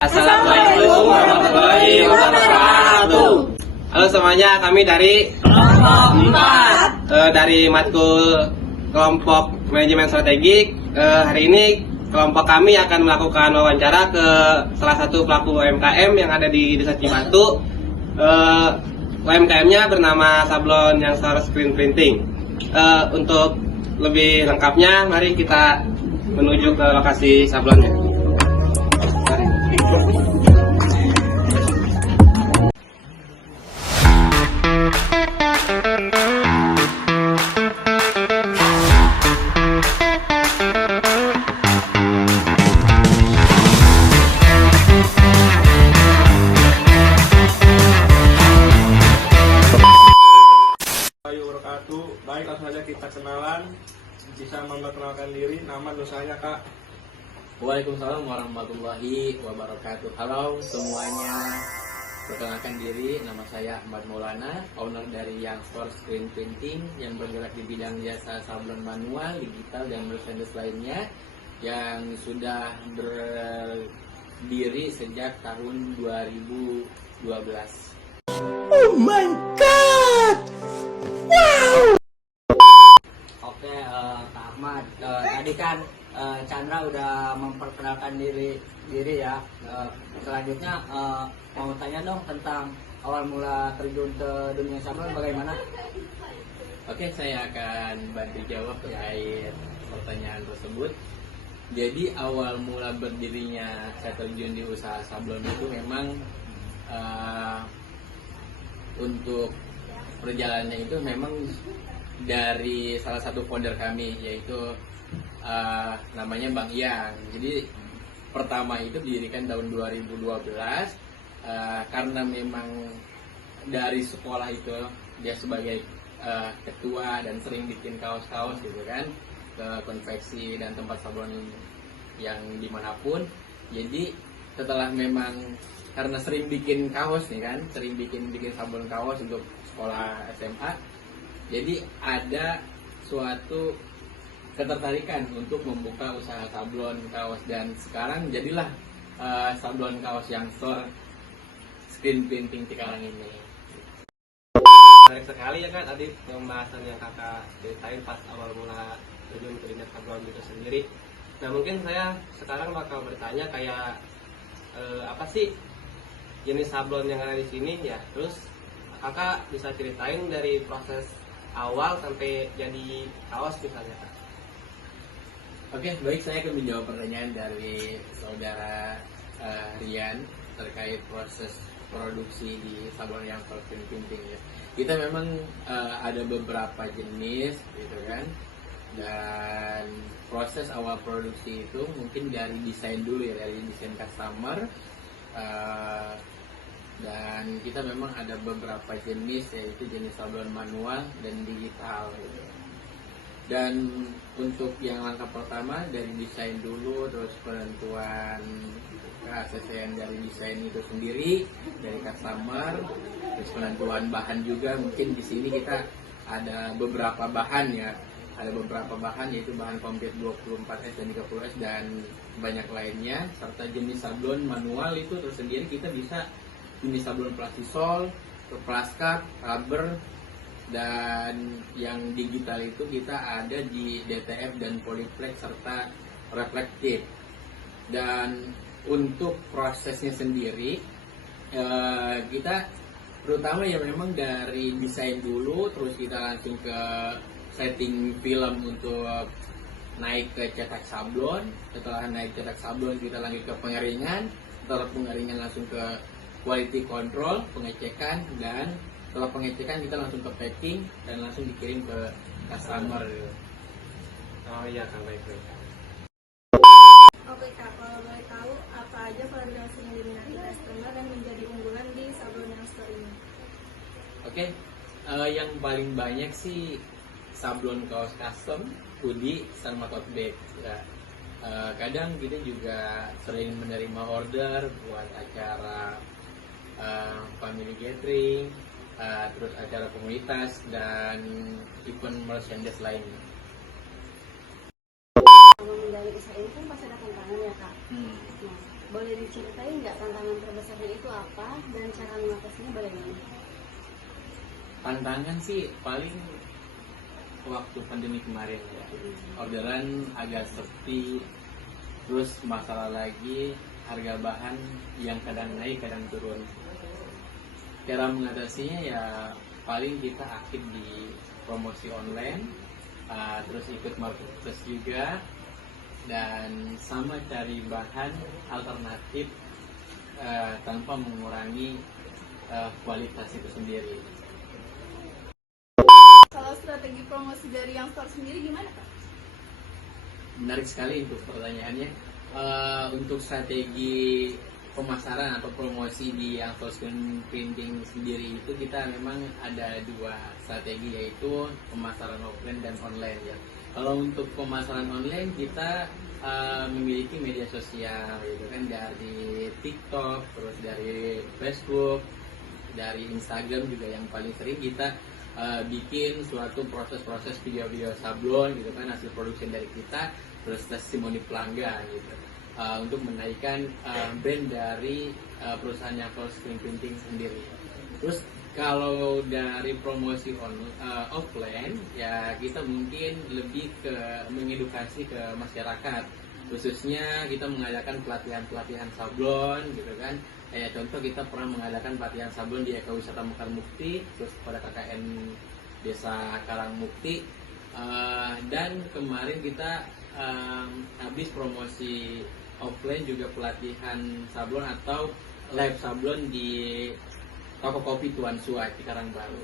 Assalamualaikum warahmatullahi wabarakatuh. Halo semuanya, kami dari kelompok 4 dari matkul kelompok manajemen strategik. Hari ini kelompok kami akan melakukan wawancara ke salah satu pelaku UMKM yang ada di Desa Cibatu. UMKM-nya bernama Sablon Youngster Screen Printing. Untuk lebih lengkapnya, mari kita menuju ke lokasi sablonnya. Baik, langsung saja kita kenalan. Bisa memperkenalkan diri, nama dosanya Kak. Waalaikumsalam warahmatullahi wabarakatuh. Halo semuanya, perkenalkan diri, nama saya Ahmad Maulana, owner dari Youngster Screen Printing yang bergerak di bidang jasa sablon manual, digital, dan merchandise lainnya yang sudah berdiri sejak tahun 2012. Oh my god! Wow! Oke, Kak Ahmad, tadi kan Chandra udah memperkenalkan diri ya. Selanjutnya mau tanya dong tentang awal mula terjun ke dunia sablon bagaimana? Oke, saya akan bantu jawab terkait pertanyaan tersebut. Jadi awal mula berdirinya saya terjun di usaha sablon itu memang untuk perjalanannya itu memang dari salah satu founder kami, yaitu namanya Bang Yang. Jadi pertama itu didirikan tahun 2012 karena memang dari sekolah itu dia sebagai ketua dan sering bikin kaos-kaos gitu kan ke konveksi dan tempat sablon yang dimanapun. Jadi setelah memang karena sering bikin kaos nih kan, sering bikin sablon kaos untuk sekolah SMA, jadi ada suatu ketertarikan untuk membuka usaha sablon kaos, dan sekarang jadilah sablon kaos Youngster Screen Printing Cikarang ini. Menarik sekali ya Kak, tadi pembahasan yang Kakak ceritain pas awal mula terjun ke dunia sablon itu sendiri. Nah mungkin saya sekarang bakal bertanya kayak apa sih jenis sablon yang ada di sini ya, terus Kakak bisa ceritain dari proses awal sampai jadi kaos misalnya Kak. Oke, baik, saya akan menjawab pertanyaan dari saudara Rian terkait proses produksi di sablon yang Screen Printing ya. Kita memang ada beberapa jenis gitu kan, dan proses awal produksi itu mungkin dari desain dulu ya, dari desain customer. Dan kita memang ada beberapa jenis, yaitu jenis sablon manual dan digital gitu. Dan untuk yang langkah pertama dari desain dulu, terus penentuan keasesian dari desain itu sendiri dari customer, terus penentuan bahan juga. Mungkin di sini kita ada beberapa bahan ya, ada beberapa bahan yaitu bahan komplit 24S dan 30S dan banyak lainnya, serta jenis sablon manual itu tersendiri. Kita bisa jenis sablon plastisol, plaskat, rubber, dan yang digital itu kita ada di DTF dan polyplex serta reflektif. Dan untuk prosesnya sendiri kita terutama ya memang dari desain dulu, terus kita langsung ke setting film untuk naik ke cetak sablon. Setelah naik cetak sablon kita lanjut ke pengeringan, setelah pengeringan langsung ke quality control, pengecekan, dan setelah pengecekan kita langsung ke packing dan langsung dikirim ke customer. Oh iya Kak, baik-baik. Oke Kak, kalau boleh tahu apa aja variasi yang diminati customer dan menjadi unggulan di sablon Youngster ini? Oke, yang paling banyak sih sablon kaos custom, hoodie, sama tote bag ya. Kadang kita juga sering menerima order buat acara family gathering, terus acara komunitas dan event merchandise lainnya. Kalau menjalani usaha ini kan pasti ada tantangan ya Kak. Nah, boleh diceritain nggak tantangan terbesarnya itu apa dan cara mengatasinya bagaimana? Tantangan sih paling waktu pandemi kemarin ya, orderan agak sepi, terus masalah lagi harga bahan yang kadang naik kadang turun. Cara mengatasinya ya paling kita aktif di promosi online, terus ikut marketplace juga, dan sama cari bahan alternatif tanpa mengurangi kualitas itu sendiri. Kalau strategi promosi dari yang store sendiri gimana, Kak? Menarik sekali untuk pertanyaannya. Untuk strategi pemasaran atau promosi di yang screen printing sendiri itu kita memang ada dua strategi, yaitu pemasaran offline dan online ya. Kalau untuk pemasaran online kita memiliki media sosial gitu kan, dari TikTok, terus dari Facebook, dari Instagram juga yang paling sering kita bikin suatu proses-proses video-video sablon gitu kan, hasil produksi dari kita, terus testimoni pelanggan gitu, untuk menaikkan brand dari perusahaan yang screen printing sendiri. Terus kalau dari promosi offline ya kita mungkin lebih ke mengedukasi ke masyarakat, khususnya kita mengadakan pelatihan sablon gitu kan. Contoh kita pernah mengadakan pelatihan sablon di Ekowisata Mekar Mukti, terus pada KKN Desa Karangmukti, dan kemarin kita habis promosi offline juga pelatihan sablon atau live sablon di toko kopi Tuan Suai di Karangbaru.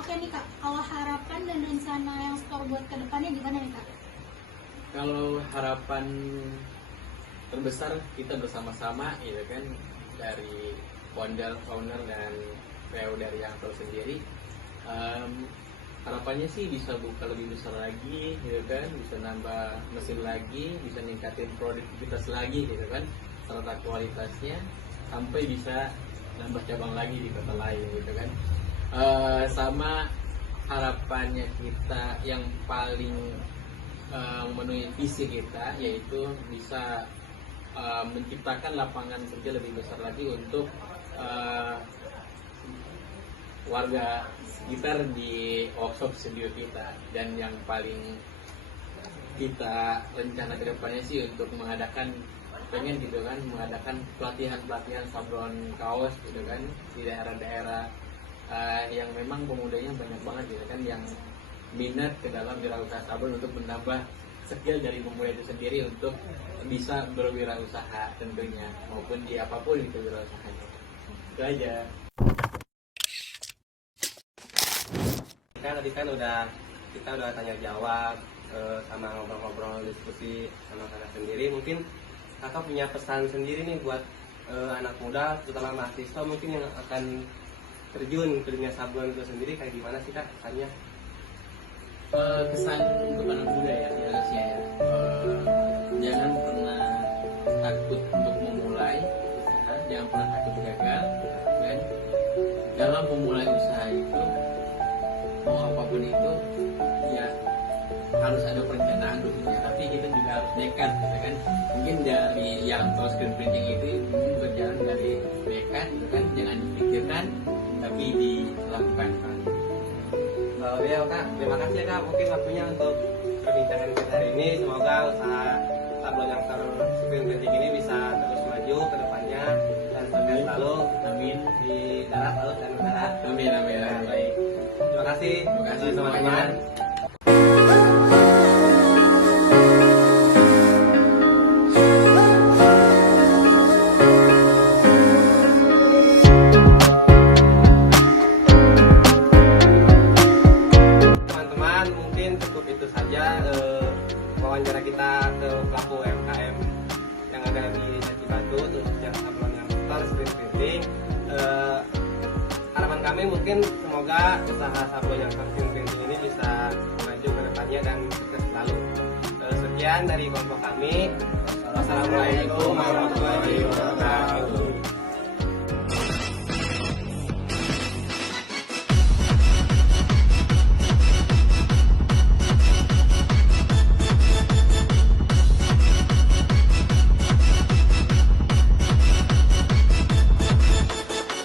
Oke nih Kak, kalau harapan dan rencana yang store buat kedepannya gimana nih Kak? Kalau harapan terbesar kita bersama-sama gitu kan, dari founder dan PO dari yang sendiri, harapannya sih bisa buka lebih besar lagi gitu kan, bisa nambah mesin lagi, bisa ningkatin produktivitas lagi gitu kan, serta kualitasnya, sampai bisa nambah cabang lagi di kota lain gitu kan. Sama harapannya kita yang paling memenuhi visi kita, yaitu bisa menciptakan lapangan kerja lebih besar lagi untuk warga sekitar di workshop studio kita. Dan yang paling kita rencana ke depannya sih untuk mengadakan, pengen gitu kan, mengadakan pelatihan sablon kaos gitu kan di daerah-daerah yang memang pemudanya banyak banget gitu kan, yang minat ke dalam wirausaha sablon, untuk menambah skill dari pemuda itu sendiri untuk bisa berwirausaha tentunya, maupun di apapun itu wirausahanya. Itu aja. Tadi kan kita udah tanya jawab, sama ngobrol-ngobrol, diskusi sama kakak sendiri. Mungkin kakak punya pesan sendiri nih buat anak muda, terutama mahasiswa mungkin yang akan terjun ke dunia sablon itu sendiri, kayak gimana sih Kak pesannya? Kesan untuk anak muda ya, harusnya ya, jangan pernah takut untuk memulai usaha, jangan pernah takut gagal, dan dalam memulai usaha itu, mau apapun itu ya harus ada perencanaan dulunya, tapi kita juga harus nekat gitu kan. Mungkin dari yang screen printing itu mungkin berjalan dari nekat gitu kan, jangan dipikirkan tapi dilakukan. Ya Kak, terima kasih ya Kak, mungkin waktunya untuk perbincangan kita hari ini. Semoga usaha sablon yang screen printing ini bisa terus maju ke depannya dan sukses selalu. Amin. Di darat laut dan udara. Amin. Baik. Terima kasih. Terima kasih teman-teman. Teman-teman, mungkin cukup itu saja wawancara kita ke pelaku UMKM yang ada di Cacing Batu, khususnya sablon yang screen printing. Harapan kami mungkin semoga usaha sablon yang screen printing ini bisa maju ke depannya dan sukses selalu. Sekian dari kelompok kami. Wassalamualaikum warahmatullahi wabarakatuh.